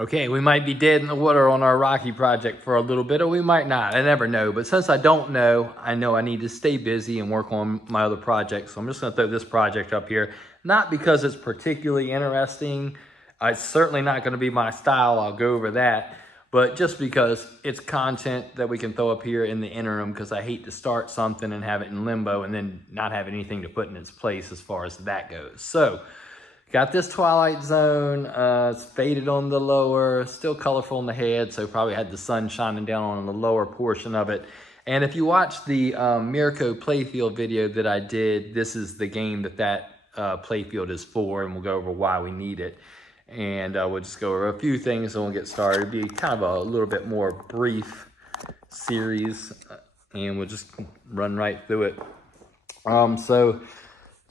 Okay, we might be dead in the water on our Rocky project for a little bit, or we might not. I never know. But since I don't know, I know I need to stay busy and work on my other projects. So I'm just going to throw this project up here. Not because it's particularly interesting. It's certainly not going to be my style. I'll go over that. But just because it's content that we can throw up here in the interim, because I hate to start something and have it in limbo and then not have anything to put in its place as far as that goes. So, got this Twilight Zone, it's faded on the lower, still colorful on the head, so probably had the sun shining down on the lower portion of it. And if you watch the Mirko playfield video that I did, this is the game that playfield is for, and we'll go over why we need it. And we'll just go over a few things and we'll get started. It'll be kind of a little bit more brief series, and we'll just run right through it. So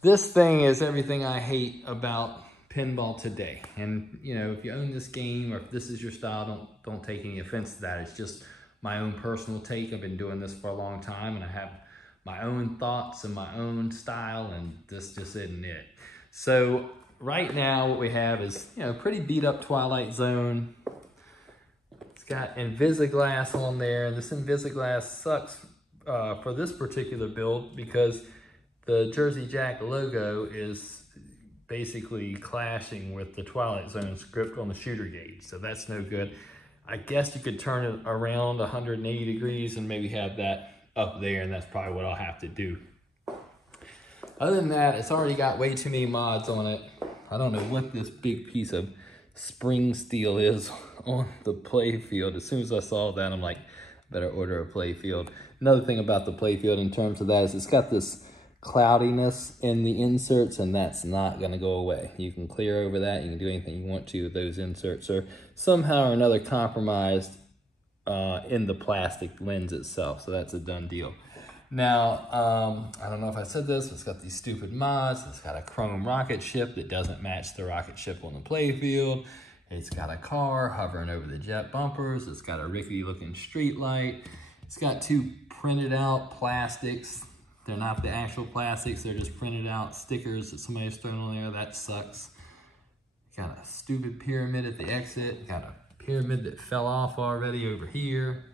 this thing is everything I hate about pinball today. And you know, if you own this game or if this is your style, don't take any offense to that. It's just my own personal take. I've been doing this for a long time and I have my own thoughts and my own style, and this just isn't it. So right now what we have is, you know, pretty beat up Twilight Zone. It's got Invisiglass on there. This Invisiglass sucks for this particular build because the Jersey Jack logo is basically clashing with the Twilight Zone script on the shooter gauge, so that's no good. I guess you could turn it around 180 degrees and maybe have that up there, and that's probably what I'll have to do. Other than that, it's already got way too many mods on it. I don't know what this big piece of spring steel is on the playfield. As soon as I saw that, I'm like, better order a playfield. Another thing about the playfield in terms of that is it's got this cloudiness in the inserts, and that's not going to go away. You can clear over that. You can do anything you want to with those inserts, or somehow or another compromised in the plastic lens itself. So that's a done deal. Now, I don't know if I said this, but it's got these stupid mods. It's got a chrome rocket ship that doesn't match the rocket ship on the playfield. It's got a car hovering over the jet bumpers. It's got a rickety looking street light. It's got two printed out plastics. They're not the actual plastics, they're just printed out stickers that somebody's thrown on there. That sucks. Got a stupid pyramid at the exit. Got a pyramid that fell off already over here.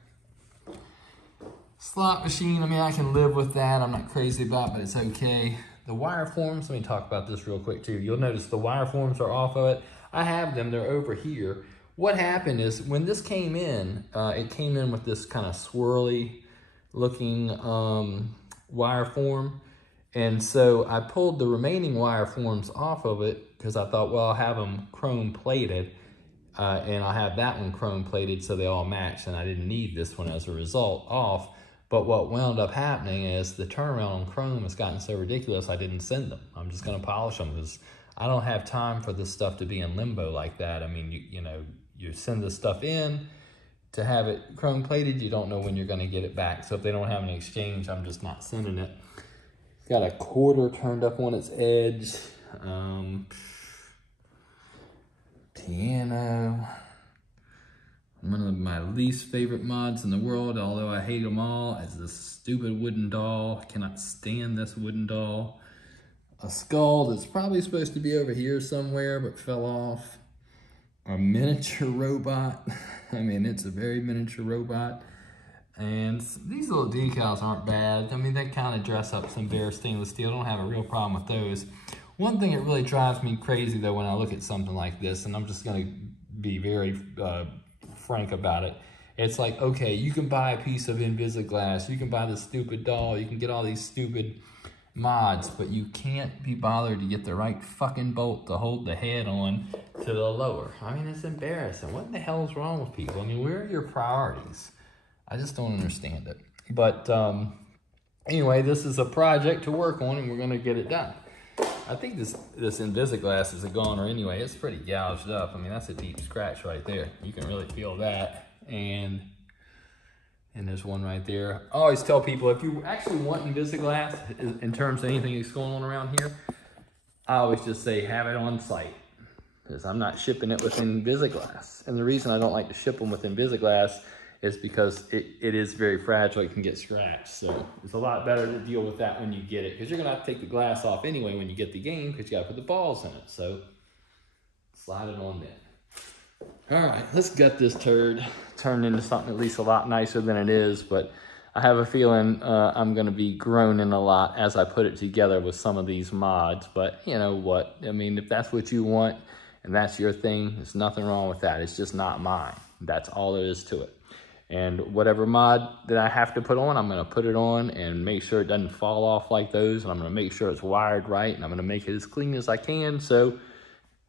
Slot machine, I mean, I can live with that. I'm not crazy about it, but it's okay. The wire forms, let me talk about this real quick too. You'll notice the wire forms are off of it. I have them, they're over here. What happened is when this came in, it came in with this kind of swirly looking wire form. And so I pulled the remaining wire forms off of it because I thought, well, I'll have them chrome plated and I'll have that one chrome plated so they all match, and I didn't need this one as a result off. But what wound up happening is the turnaround on chrome has gotten so ridiculous, I didn't send them. I'm just going to polish them because I don't have time for this stuff to be in limbo like that. I mean, you know, you send the stuff in to have it chrome plated, you don't know when you're going to get it back. So if they don't have an exchange, I'm just not sending it. It's got a quarter turned up on its edge. Piano. One of my least favorite mods in the world, although I hate them all, is this stupid wooden doll. I cannot stand this wooden doll. A skull that's probably supposed to be over here somewhere, but fell off. A miniature robot. I mean, it's a very miniature robot. And these little decals aren't bad. I mean, they kind of dress up some bare stainless steel. I don't have a real problem with those. One thing that really drives me crazy, though, when I look at something like this, and I'm just going to be very frank about it. It's like, okay, you can buy a piece of Invisiglass, you can buy the stupid doll, you can get all these stupid mods, but you can't be bothered to get the right fucking bolt to hold the head on to the lower. I mean, it's embarrassing. What the hell is wrong with people? I mean, where are your priorities? I just don't understand it. But anyway, this is a project to work on, and we're going to get it done. I think this Invisiglass is a goner anyway. It's pretty gouged up. I mean, that's a deep scratch right there. You can really feel that. And there's one right there. I always tell people, if you actually want Invisiglass, in terms of anything that's going on around here, I always just say have it on site, because I'm not shipping it with Invisiglass. And the reason I don't like to ship them with Invisiglass is because it is very fragile. It can get scratched. So it's a lot better to deal with that when you get it, because you're going to have to take the glass off anyway when you get the game, because you got to put the balls in it. So slide it on there. All right, let's gut this turd. Turn into something at least a lot nicer than it is, but I have a feeling I'm gonna be groaning a lot as I put it together with some of these mods, but you know what? I mean, if that's what you want and that's your thing, there's nothing wrong with that. It's just not mine. That's all there is to it. And whatever mod that I have to put on, I'm gonna put it on and make sure it doesn't fall off like those, and I'm gonna make sure it's wired right, and I'm gonna make it as clean as I can. So,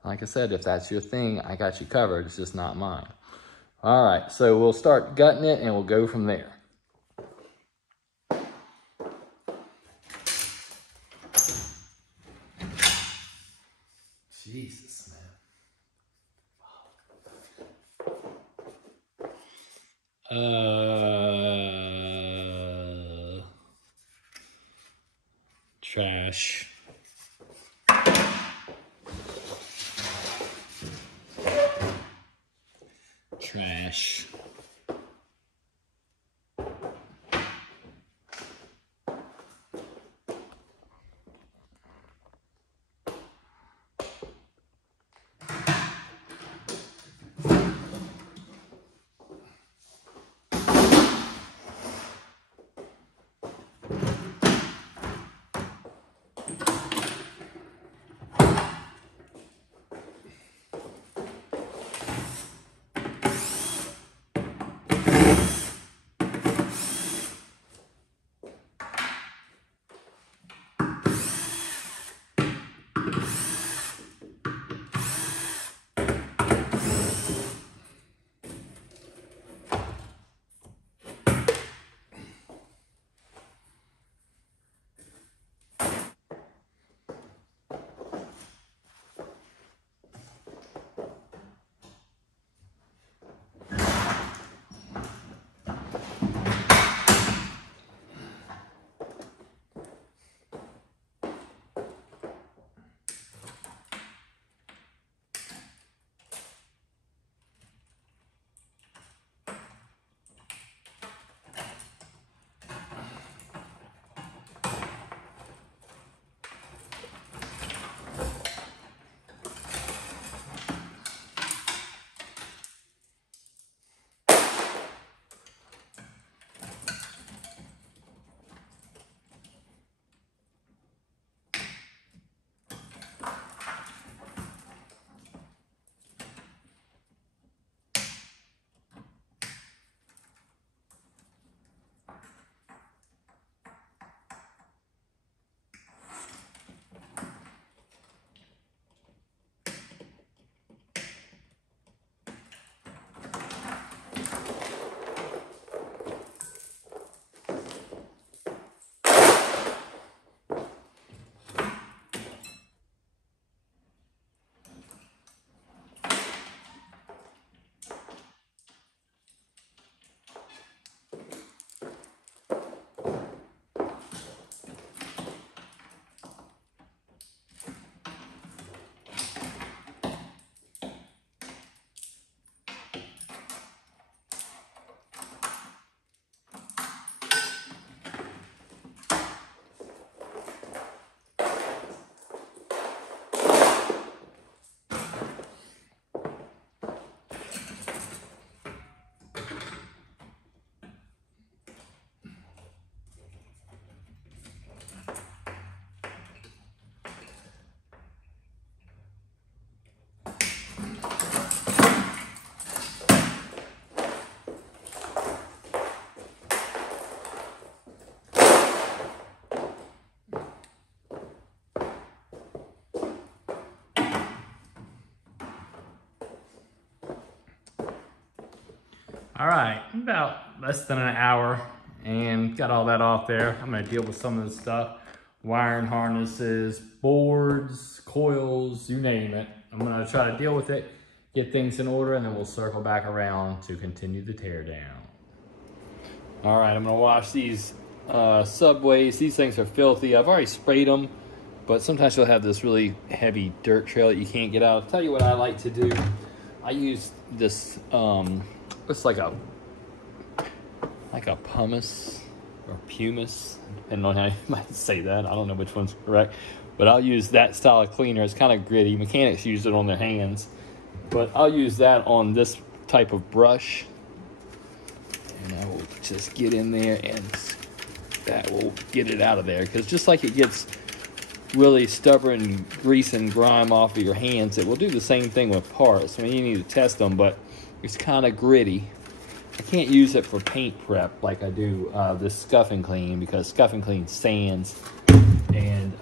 like I said, if that's your thing, I got you covered. It's just not mine. All right, so we'll start gutting it and we'll go from there. Jesus, man. Trash. Trash. All right, about less than an hour and got all that off there. I'm gonna deal with some of this stuff. Wiring harnesses, boards, coils, you name it. I'm gonna try to deal with it, get things in order, and then we'll circle back around to continue the tear down. All right, I'm gonna wash these subways. These things are filthy. I've already sprayed them, but sometimes you'll have this really heavy dirt trail that you can't get out. I'll tell you what I like to do. I use this, it's like a pumice or pumice, depending on how you might say that. I don't know which one's correct, but I'll use that style of cleaner. It's kind of gritty. Mechanics use it on their hands. But I'll use that on this type of brush. And I will just get in there and that will get it out of there. Because just like it gets really stubborn grease and grime off of your hands, it will do the same thing with parts. I mean, you need to test them, but it's kind of gritty. I can't use it for paint prep like I do this Scuff and Clean, because Scuff and Clean sands. And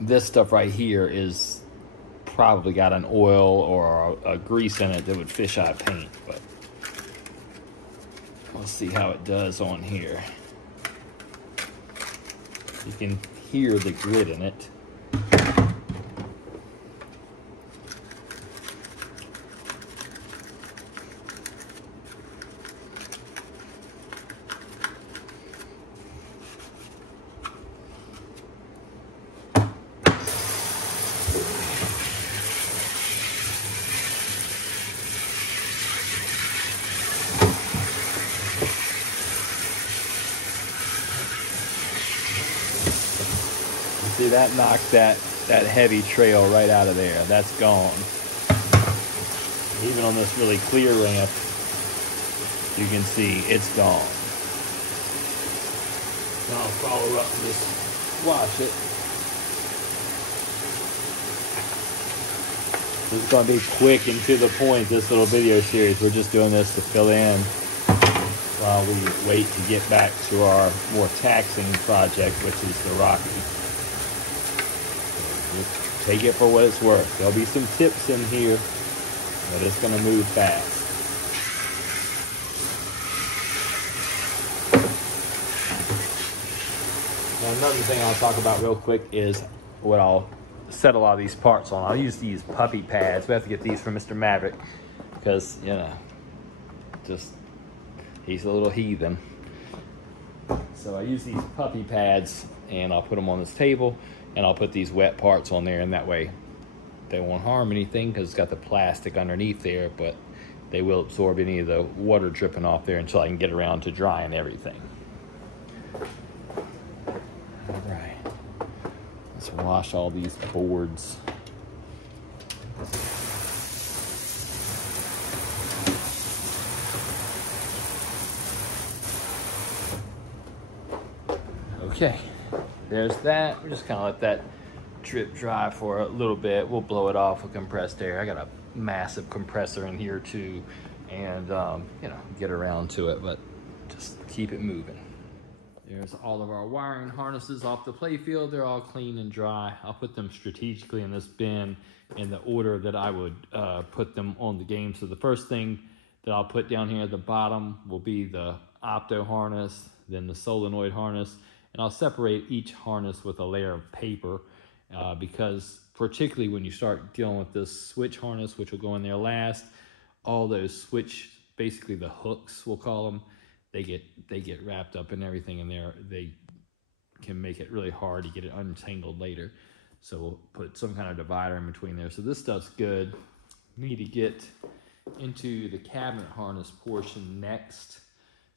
this stuff right here is probably got an oil or a grease in it that would fish out paint. But let's see how it does on here. You can hear the grit in it. See, that knocked that heavy trail right out of there. That's gone. Even on this really clear ramp, you can see it's gone. Now I'll follow up and just wash it. This is going to be quick and to the point, this little video series. We're just doing this to fill in while we wait to get back to our more taxing project, which is the Rocky. Just take it for what it's worth. There'll be some tips in here, but it's going to move fast. Now, another thing I'll talk about real quick is what I'll set a lot of these parts on. I'll use these puppy pads. We have to get these from Mr. Maverick because, you know, just he's a little heathen. So I use these puppy pads and I'll put them on this table. And I'll put these wet parts on there, and that way they won't harm anything because it's got the plastic underneath there, but they will absorb any of the water dripping off there until I can get around to drying everything. All right, let's wash all these boards. Okay. There's that. We're just kind of let that drip dry for a little bit. We'll blow it off with compressed air. I got a massive compressor in here too, and you know, get around to it, but just keep it moving. There's all of our wiring harnesses off the playfield. They're all clean and dry. I'll put them strategically in this bin in the order that I would put them on the game. So the first thing that I'll put down here at the bottom will be the opto harness, then the solenoid harness. And I'll separate each harness with a layer of paper because particularly when you start dealing with this switch harness, which will go in there last, all those switch, basically the hooks, we'll call them, they get wrapped up in everything in there. They can make it really hard to get it untangled later. So we'll put some kind of divider in between there. So this stuff's good. We need to get into the cabinet harness portion next.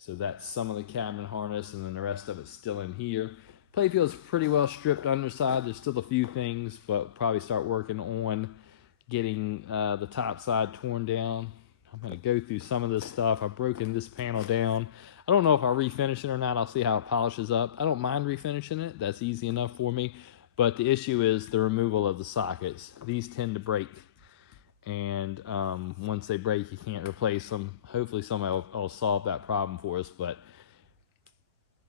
So that's some of the cabinet harness, and then the rest of it's still in here. Playfield's pretty well stripped underside. There's still a few things, but probably start working on getting the top side torn down. I'm going to go through some of this stuff. I've broken this panel down. I don't know if I'll refinish it or not. I'll see how it polishes up. I don't mind refinishing it. That's easy enough for me. But the issue is the removal of the sockets. These tend to break. And once they break, you can't replace them. Hopefully somebody will solve that problem for us, but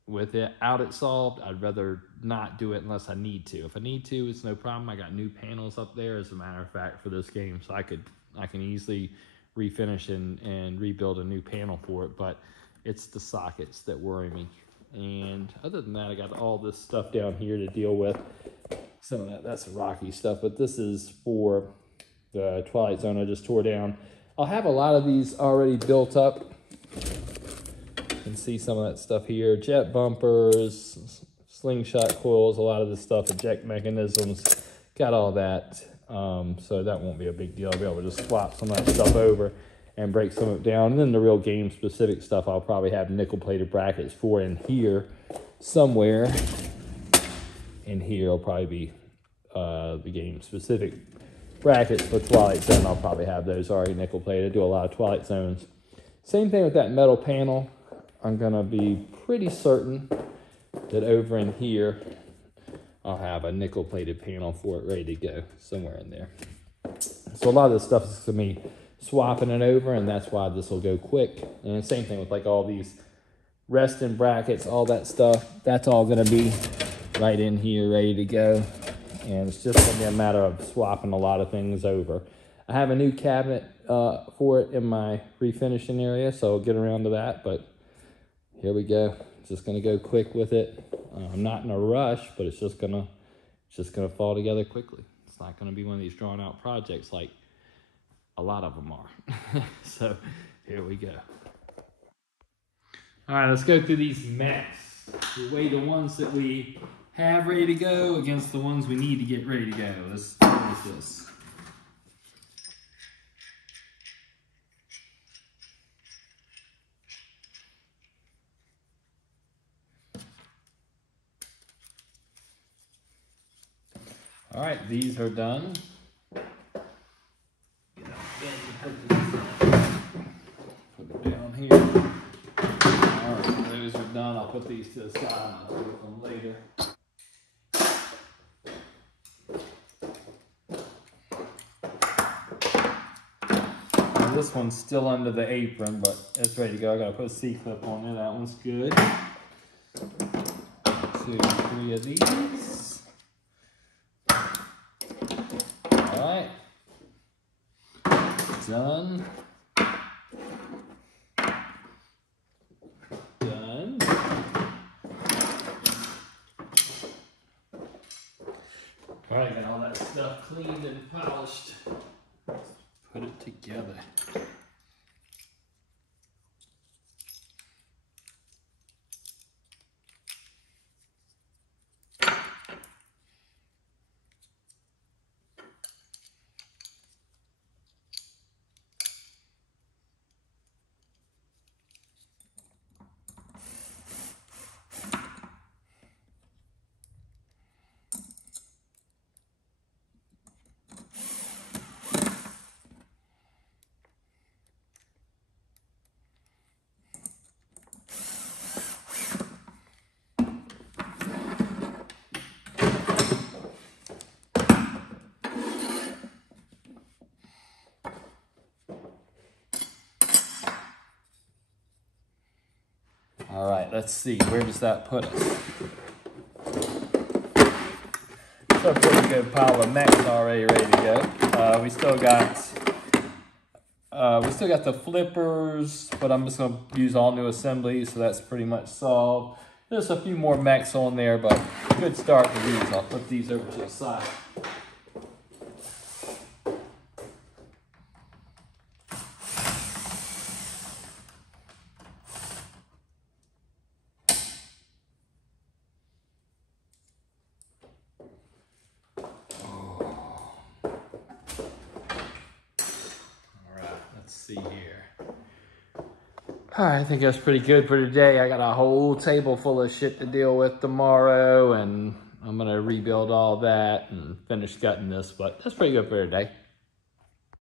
without it solved, I'd rather not do it unless I need to. If I need to, it's no problem. I got new panels up there, as a matter of fact, for this game, so I can easily refinish and rebuild a new panel for it, but it's the sockets that worry me. And other than that, I got all this stuff down here to deal with. Some of that's Rocky stuff, but this is for the Twilight Zone I just tore down. I'll have a lot of these already built up. You can see some of that stuff here. Jet bumpers, slingshot coils, a lot of this stuff, eject mechanisms, got all that. So that won't be a big deal. I'll be able to just swap some of that stuff over and break some of it down. And then the real game specific stuff I'll probably have nickel plated brackets for in here somewhere. In here will probably be the game specific brackets for Twilight Zone, I'll probably have those already nickel plated. I do a lot of Twilight Zones. Same thing with that metal panel. I'm gonna be pretty certain that over in here, I'll have a nickel plated panel for it ready to go somewhere in there. So a lot of this stuff is gonna be swapping it over, and that's why this will go quick. And same thing with like all these resting brackets, all that stuff, that's all gonna be right in here ready to go. And it's just gonna be a matter of swapping a lot of things over. I have a new cabinet for it in my refinishing area, so I'll get around to that, but here we go. Just gonna go quick with it. I'm not in a rush, but it's just gonna fall together quickly. It's not gonna be one of these drawn out projects like a lot of them are. So here we go. All right, let's go through these mechs. We weigh the ones that we have ready to go against the ones we need to get ready to go. Let's start with this. All right, these are done. Put it down here. All right, those are done. I'll put these to the side and I'll do them later. Now, this one's still under the apron, but it's ready to go. I gotta put a C-clip on there. That one's good. 2, 3 of these. Alright, done. Done. Alright, got all that stuff cleaned and polished. Let's put it together. All right, let's see, where does that put us? So a pretty good pile of mechs already ready to go. We still got the flippers, but I'm just gonna use all new assemblies, so that's pretty much solved. There's a few more mechs on there, but good start to these. I'll put these over to the side. See here. All right, I think that's pretty good for today. I got a whole table full of shit to deal with tomorrow, and I'm gonna rebuild all that and finish gutting this, but that's pretty good for today.